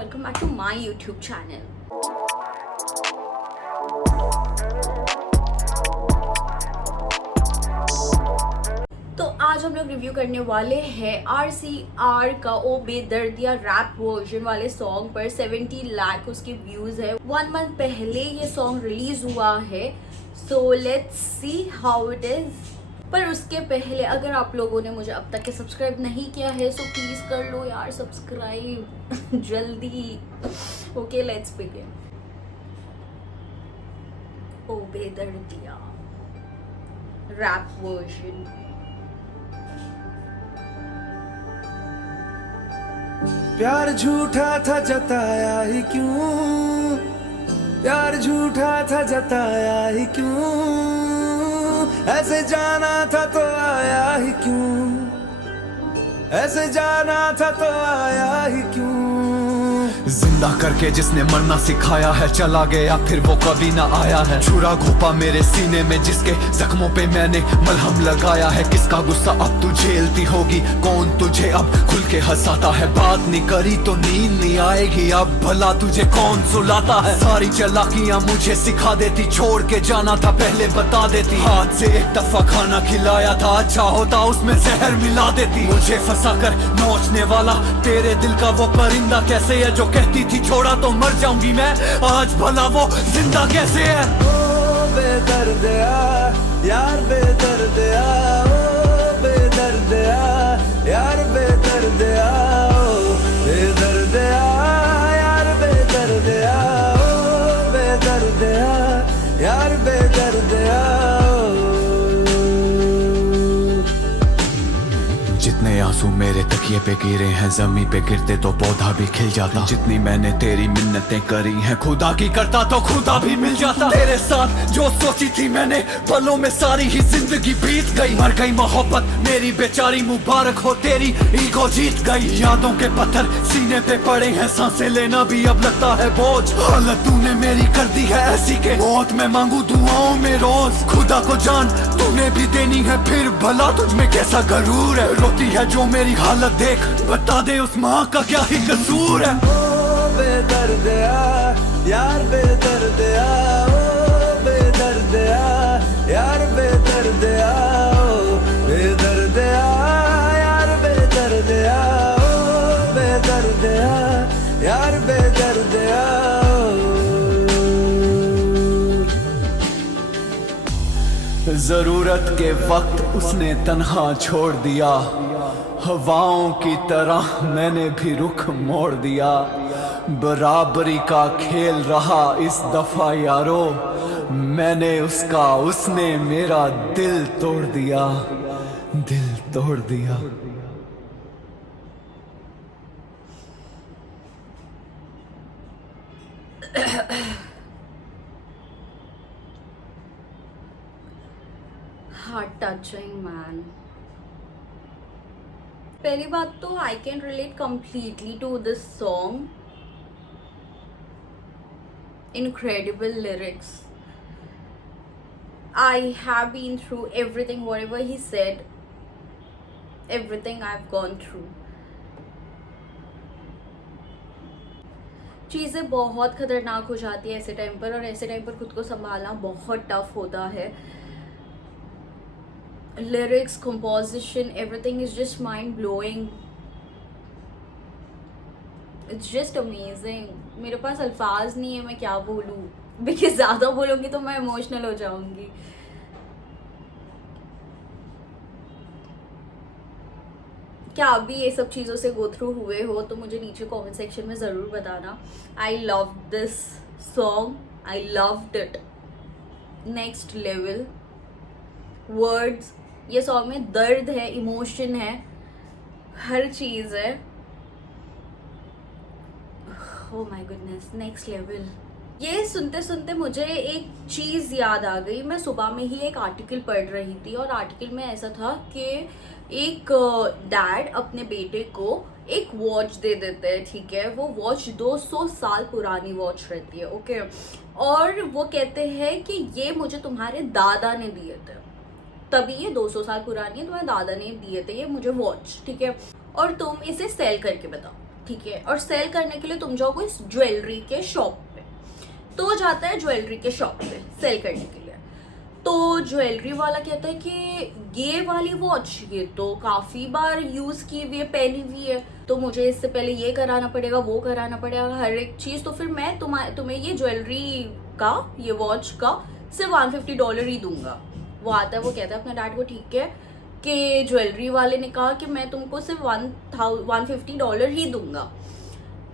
welcome back to my YouTube channel. तो आज हम लोग रिव्यू करने वाले हैं RCR का ओ बेदर्दिया रैप वर्जन वाले सॉन्ग पर 70 लाख उसके व्यूज है। 1 मंथ पहले ये सॉन्ग रिलीज हुआ है, so let's see how it is. पर उसके पहले अगर आप लोगों ने मुझे अब तक के सब्सक्राइब नहीं किया है सो प्लीज कर लो यार सब्सक्राइब जल्दी। Okay let's begin. ओ बेदर्दिया रैप वर्जन। प्यार झूठा था जताया ही क्यों, प्यार झूठा था जताया ही क्यों, ऐसे जाना था तो आया ही क्यों, ऐसे जाना था तो आया ही क्यों। जिंदा करके जिसने मरना सिखाया है, चला गया फिर वो कभी ना आया है। छुरा घोपा मेरे सीने में जिसके जख्मों पे मैंने मलहम लगाया है। किसका गुस्सा अब तू झेलती होगी, कौन तुझे अब खुल के हंसाता है। बात नहीं करी तो नींद नहीं आएगी, अब भला तुझे कौन सुलाता है। सारी चालाकियां मुझे सिखा देती, छोड़ के जाना था पहले बता देती। हाथ से एक दफा खाना खिलाया था, अच्छा होता उसमें जहर मिला देती। मुझे फंसा कर नोचने वाला तेरे दिल का वो परिंदा कैसे है जो कहती थी छोड़ा तो मर जाऊंगी मैं, आज भला वो जिंदा कैसे है। ओ बेदर्दिया यार बेदर्दिया, ओ बेदर्दिया यार बेदर्दिया, ओ बेदर्दिया यार बेदर्दिया, ओ बेदर्दिया यार बेदर्दिया। जितने आंसू मेरे तकिए पे गिरे हैं, जमी पे गिरते तो पौधा भी खिल जाता। जितनी मैंने तेरी मिन्नतें करी हैं, खुदा की करता तो खुदा भी मिल जाता। तेरे साथ जो सोची थी मैंने पलों में सारी ही जिंदगी बीत गई। मर गई मोहब्बत मेरी बेचारी, मुबारक हो तेरी ईगो जीत गई। यादों के पत्थर सीने पे पड़े हैं, सांसें लेना भी अब लगता है बोझ। हालत तूने मेरी कर दी है ऐसी के मौत मैं मांगू दुआओं में रोज। खुदा को जान तूने भी देनी है, फिर भला तुझ में कैसा गरूर है। रोती है जो मेरी हालत देख, बता दे उस माँ का क्या ही कसूर है। ओ बेदर्दिया यार बेदर्दिया, ओ बेदर्दिया यार बेदर्दिया, ओ बेदर्दिया यार बेदर्दिया, ओ बेदर्दिया यार बेदर्दिया। जरूरत के वक्त उसने तन्हा छोड़ दिया, हवाओं की तरह मैंने भी रुख मोड़ दिया। बराबरी का खेल रहा इस दफा यारो, मैंने उसका उसने मेरा दिल तोड़ दिया, दिल तोड़ दिया। Heart touching man. पहली बात तो I can relate completely to this song. Incredible lyrics. I have been through everything, whatever he said, everything I've gone through. चीज़ें बहुत खतरनाक हो जाती है ऐसे टाइम पर, और ऐसे टाइम पर खुद को संभालना बहुत टफ होता है। Lyrics, composition, everything is just mind blowing. It's just amazing. मेरे पास अल्फाज नहीं है, मैं क्या बोलूँ, बिकॉज ज़्यादा बोलूँगी तो मैं इमोशनल हो जाऊँगी। क्या आप भी ये सब चीज़ों से गो थ्रू हुए हो तो मुझे नीचे कमेंट सेक्शन में ज़रूर बताना। I love this song, I loved it. Next level words. ये सॉन्ग में दर्द है, इमोशन है, हर चीज़ है। Oh my goodness, next level. ये सुनते सुनते मुझे एक चीज़ याद आ गई। मैं सुबह में ही एक आर्टिकल पढ़ रही थी और आर्टिकल में ऐसा था कि एक डैड अपने बेटे को एक वॉच दे देते हैं, ठीक है। वो वॉच 200 साल पुरानी वॉच रहती है, ओके। और वो कहते हैं कि ये मुझे तुम्हारे दादा ने दिए थे, तभी ये 200 साल पुरानी है, तुम्हारे दादा ने दिए थे ये मुझे वॉच, ठीक है। और तुम इसे सेल करके बताओ, ठीक है, और सेल करने के लिए तुम जाओ कोई ज्वेलरी के शॉप पे, तो जाता है ज्वेलरी के शॉप पे सेल करने के लिए। तो ज्वेलरी वाला कहता है कि ये वाली वॉच ये तो काफी बार यूज की हुई है, पहनी हुई है, तो मुझे इससे पहले ये कराना पड़ेगा, वो कराना पड़ेगा, हर एक चीज, तो फिर मैं तुम्हें ये ज्वेलरी का, ये वॉच का सिर्फ $150 ही दूंगा। वो आता है, वो कहता है अपने डैड को, ठीक है, कि ज्वेलरी वाले ने कहा कि मैं तुमको सिर्फ $150 ही दूंगा।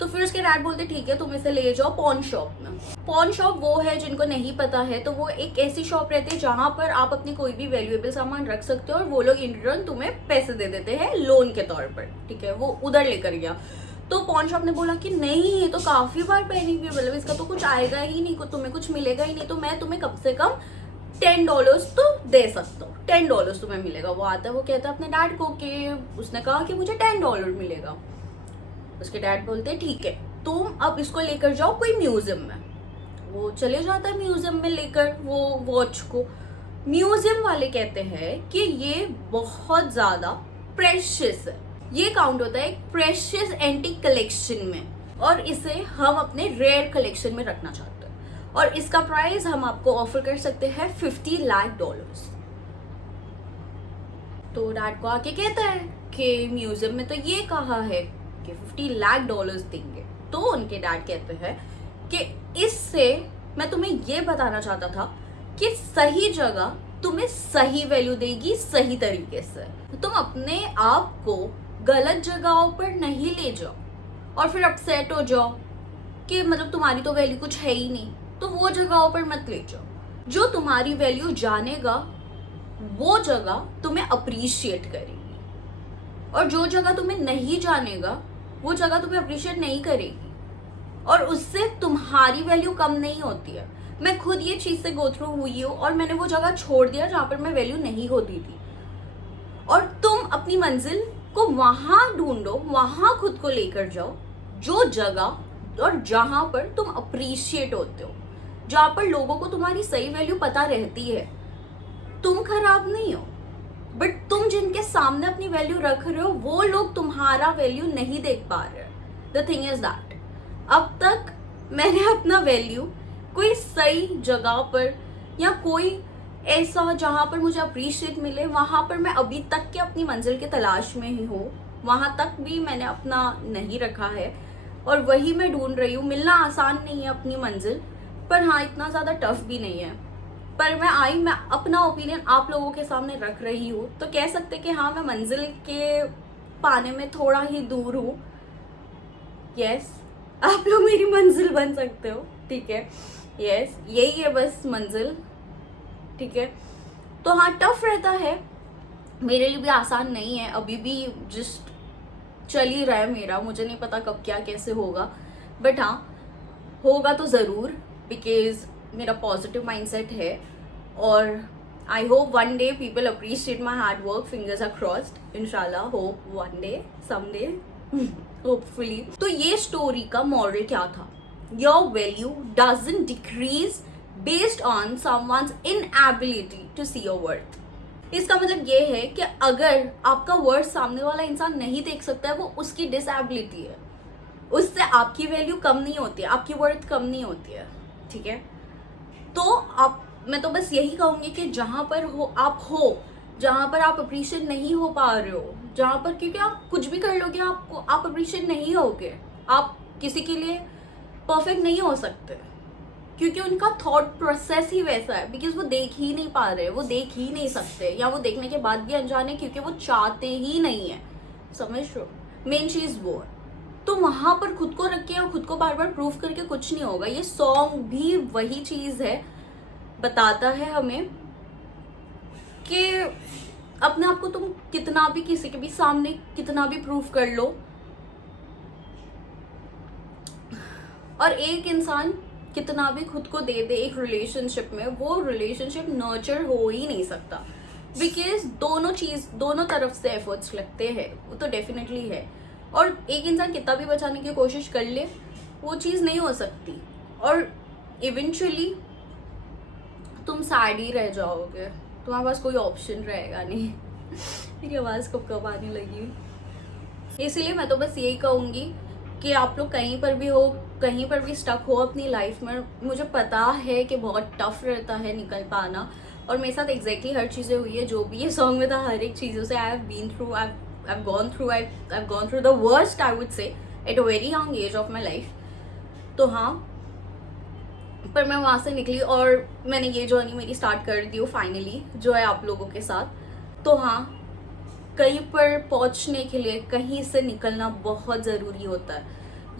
तो फिर उसके डैड बोलते ठीक है, तुम इसे ले जाओ पॉन शॉप में। पॉन शॉप वो है, जिनको नहीं पता है, तो वो एक ऐसी शॉप रहती है जहां पर आप अपनी कोई भी वैल्यूएबल सामान रख सकते हो और वो लोग इन रिटर्न तुम्हें पैसे दे देते हैं लोन के तौर पर, ठीक है। वो उधर लेकर गया, तो पॉन शॉप ने बोला कि नहीं, ये तो काफी बार पहनी हुई, मतलब इसका तो कुछ आएगा ही नहीं, तुम्हें कुछ मिलेगा ही नहीं, तो मैं तुम्हें कम से कम $10 तो दे सकता हूँ, $10 तुम्हें मिलेगा। वो आता है, वो कहता है अपने डैड को कि उसने कहा कि मुझे $10 मिलेगा। उसके डैड बोलते हैं ठीक है, तुम अब इसको लेकर जाओ कोई म्यूजियम में। वो चले जाता है म्यूजियम में लेकर वो वॉच को। म्यूजियम वाले कहते हैं कि ये बहुत ज्यादा प्रेशियस है, ये काउंट होता है एक प्रेशियस एंटीक कलेक्शन में, और इसे हम अपने रेयर कलेक्शन में रखना चाहते हैं, और इसका प्राइस हम आपको ऑफर कर सकते हैं $50 लाख। तो डैड को आके कहता है कि म्यूजियम में तो ये कहा है कि $50 लाख देंगे। तो उनके डैड कहते हैं कि इससे मैं तुम्हें ये बताना चाहता था कि सही जगह तुम्हें सही वैल्यू देगी, सही तरीके से। तुम अपने आप को गलत जगहों पर नहीं ले जाओ और फिर अपसेट हो जाओ कि मतलब तुम्हारी तो वैल्यू कुछ है ही नहीं, तो वो जगहों पर मत ले जाओ। जो तुम्हारी वैल्यू जानेगा वो जगह तुम्हें अप्रिशिएट करेगी, और जो जगह तुम्हें नहीं जानेगा वो जगह तुम्हें अप्रिशिएट नहीं करेगी, और उससे तुम्हारी वैल्यू कम नहीं होती है। मैं खुद ये चीज से गो थ्रू हुई हूँ, और मैंने वो जगह छोड़ दिया जहां पर मैं वैल्यू नहीं होती थी। और तुम अपनी मंजिल को वहां ढूंढो, वहां खुद को लेकर जाओ जो जगह और जहां पर तुम अप्रिशिएट होते हो, जहां पर लोगों को तुम्हारी सही वैल्यू पता रहती है। तुम खराब नहीं हो, बट तुम जिनके सामने अपनी वैल्यू रख रहे हो वो लोग तुम्हारा वैल्यू नहीं देख पा रहे। द थिंग इज दैट अब तक मैंने अपना वैल्यू कोई सही जगह पर या कोई ऐसा जहां पर मुझे अप्रिशिएट मिले वहां पर मैं अभी तक के अपनी मंजिल की तलाश में ही हूँ, वहां तक भी मैंने अपना नहीं रखा है, और वही मैं ढूंढ रही हूँ। मिलना आसान नहीं है अपनी मंजिल, पर हाँ इतना ज्यादा टफ भी नहीं है। पर मैं अपना ओपिनियन आप लोगों के सामने रख रही हूँ, तो कह सकते कि हाँ मैं मंजिल के पाने में थोड़ा ही दूर हूँ। यस, आप लोग मेरी मंजिल बन सकते हो, ठीक है। यस, यही है बस मंजिल, ठीक है। तो हाँ टफ रहता है, मेरे लिए भी आसान नहीं है, अभी भी जस्ट चल ही रहा है मेरा, मुझे नहीं पता कब क्या कैसे होगा, बट हाँ होगा तो ज़रूर, बिकॉज मेरा पॉजिटिव माइंडसेट है, और I hope one day people appreciate my hard work, fingers are crossed, इंशाल्लाह, hope one day, someday, hopefully. तो ये स्टोरी का मॉरल क्या था? Your value doesn't decrease based on someone's inability to see your worth. इसका मतलब ये है कि अगर आपका वर्थ सामने वाला इंसान नहीं देख सकता है, वो उसकी डिसएबिलिटी है, उससे आपकी वैल्यू कम नहीं होती है, आपकी वर्थ कम नहीं होती है, ठीक है। तो मैं तो बस यही कहूंगी कि जहां पर हो जहां पर आप अप्रिशिएट नहीं हो पा रहे हो, जहां पर, क्योंकि आप कुछ भी कर लोगे आप अप्रिशिएट नहीं होगे, आप किसी के लिए परफेक्ट नहीं हो सकते, क्योंकि उनका थॉट प्रोसेस ही वैसा है, बिकॉज वो देख ही नहीं पा रहे, वो देख ही नहीं सकते, या वो देखने के बाद भी अनजाने क्योंकि वो चाहते ही नहीं है, समझ लो, मेन चीज वो है। तो वहां पर खुद को रख के और खुद को बार बार प्रूफ करके कुछ नहीं होगा। ये सॉन्ग भी वही चीज है, बताता है हमें कि अपने आप को तुम कितना भी किसी के भी सामने कितना भी प्रूफ कर लो, और एक इंसान कितना भी खुद को दे दे एक रिलेशनशिप में, वो रिलेशनशिप नर्चर हो ही नहीं सकता, बिकॉज दोनों तरफ से एफर्ट्स लगते हैं, वो तो डेफिनेटली है। और एक इंसान कितना भी बचाने की कोशिश कर ले, वो चीज़ नहीं हो सकती, और इवेंचुअली तुम सैड ही रह जाओगे, तुम्हारे पास कोई ऑप्शन रहेगा नहीं। मेरी आवाज़ कब आने लगी। इसलिए मैं तो बस यही कहूँगी कि आप लोग कहीं पर भी हो, कहीं पर भी स्टक हो अपनी लाइफ में, मुझे पता है कि बहुत टफ रहता है निकल पाना, और मेरे साथ एग्जैक्टली हर चीज़ें हुई है जो भी ये सॉन्ग में था, हर एक चीज़ों से I have been through, I've gone through the worst, I would say, at a very young age of my life. तो हाँ, पर मैं वहाँ से निकली और मैंने ये जर्नी मेरी स्टार्ट कर दी हो फाइनली, जो है आप लोगों के साथ। तो हाँ, कहीं पर पहुँचने के लिए कहीं से निकलना बहुत ज़रूरी होता है,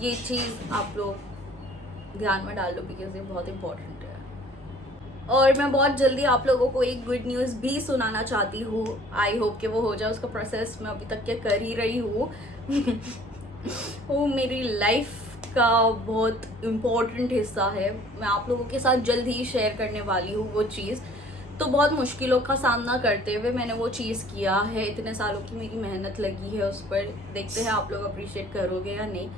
ये चीज़ आप लोग ध्यान में डाल लो, बिकॉज ये बहुत इम्पोर्टेंट है। और मैं बहुत जल्दी आप लोगों को एक गुड न्यूज़ भी सुनाना चाहती हूँ, आई होप कि वो हो जाए, उसका प्रोसेस मैं अभी तक क्या कर ही रही हूँ। वो मेरी लाइफ का बहुत इम्पोर्टेंट हिस्सा है, मैं आप लोगों के साथ जल्द ही शेयर करने वाली हूँ वो चीज़। तो बहुत मुश्किलों का सामना करते हुए मैंने वो चीज़ किया है, इतने सालों की मेरी मेहनत लगी है उस पर, देखते हैं आप लोग अप्रिशिएट करोगे या नहीं।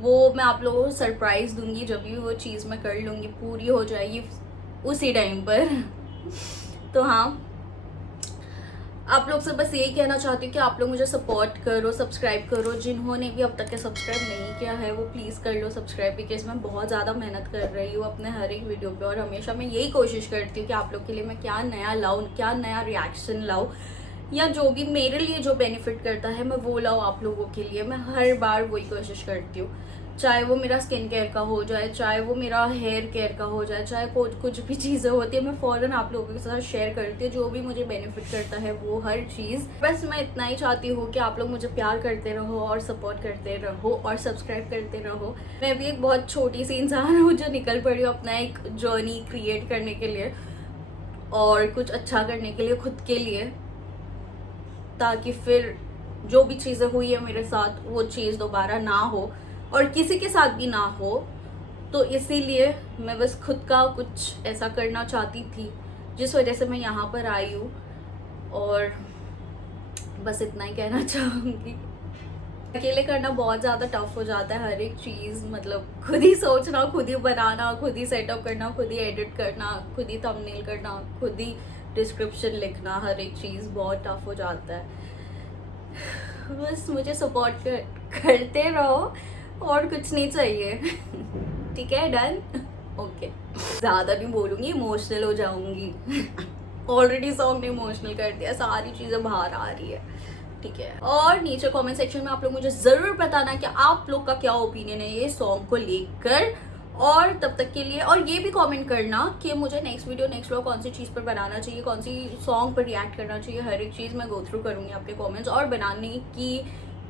वो मैं आप लोगों को सरप्राइज़ दूंगी, जब भी वो चीज़ मैं कर लूँगी, पूरी हो जाएगी उसी टाइम पर। तो हाँ, आप लोग से बस यही कहना चाहती हूँ कि आप लोग मुझे सपोर्ट करो, सब्सक्राइब करो। जिन्होंने भी अब तक के सब्सक्राइब नहीं किया है वो प्लीज़ कर लो सब्सक्राइब, बिकॉज मैं बहुत ज़्यादा मेहनत कर रही हूँ अपने हर एक वीडियो पे, और हमेशा मैं यही कोशिश करती हूँ कि आप लोग के लिए मैं क्या नया लाऊँ, क्या नया रिएक्शन लाऊँ, या जो भी मेरे लिए जो बेनिफिट करता है मैं वो लाऊँ आप लोगों के लिए। मैं हर बार वही कोशिश करती हूँ, चाहे वो मेरा स्किन केयर का हो जाए, चाहे वो मेरा हेयर केयर का हो जाए, चाहे कुछ भी चीज़ें होती है मैं फ़ौरन आप लोगों के साथ शेयर करती हूँ, जो भी मुझे बेनिफिट करता है वो हर चीज़। बस मैं इतना ही चाहती हूँ कि आप लोग मुझे प्यार करते रहो और सपोर्ट करते रहो और सब्सक्राइब करते रहो। मैं भी एक बहुत छोटी सी इंसान हूँ जो निकल पड़ी हूँ अपना एक जर्नी क्रिएट करने के लिए और कुछ अच्छा करने के लिए खुद के लिए, ताकि फिर जो भी चीज़ें हुई है मेरे साथ वो चीज़ दोबारा ना हो और किसी के साथ भी ना हो। तो इसीलिए मैं बस खुद का कुछ ऐसा करना चाहती थी जिस वजह से मैं यहाँ पर आई हूँ, और बस इतना ही कहना चाहूँगी। अकेले करना बहुत ज़्यादा टफ हो जाता है, हर एक चीज़ मतलब खुद ही सोचना, खुद ही बनाना, खुद ही सेटअप करना, खुद ही एडिट करना, खुद ही थंबनेल करना, खुद ही डिस्क्रिप्शन लिखना, हर एक चीज़ बहुत टफ हो जाता है। बस मुझे सपोर्ट करते रहो और कुछ नहीं चाहिए। ठीक है, डन, ओके। ज़्यादा नहीं बोलूँगी, इमोशनल हो जाऊँगी। ऑलरेडी सॉन्ग ने इमोशनल कर दिया, सारी चीज़ें बाहर आ रही है, ठीक है। और नीचे कमेंट सेक्शन में आप लोग मुझे ज़रूर बताना कि आप लोग का क्या ओपिनियन है ये सॉन्ग को लेकर, और तब तक के लिए, और ये भी कमेंट करना कि मुझे नेक्स्ट वीडियो, नेक्स्ट व्लॉग कौन सी चीज़ पर बनाना चाहिए, कौन सी सॉन्ग पर रिएक्ट करना चाहिए। हर एक चीज़ मैं गो थ्रू करूँगी आपके कमेंट्स, और बनाने की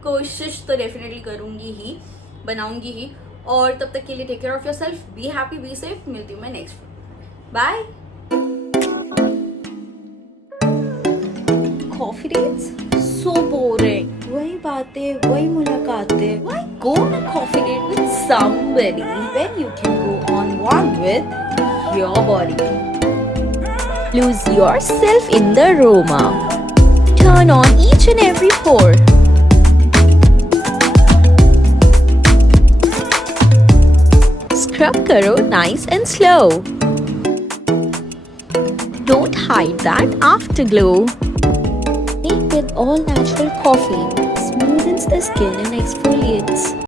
कोशिश तो डेफिनेटली करूँगी ही, बनाऊँगी ही। और तब तक के लिए take care of yourself, be happy, be safe. मिलती हूँ मैं next video, bye. Coffee dates so boring. वही बातें, वही मुलाकातें. Why go on a coffee date with somebody when you can go on one with your body? Lose yourself in the aroma. Turn on each and every pore. Scrub karo nice and slow. Don't hide that afterglow. With all natural coffee, smoothens the skin and exfoliates.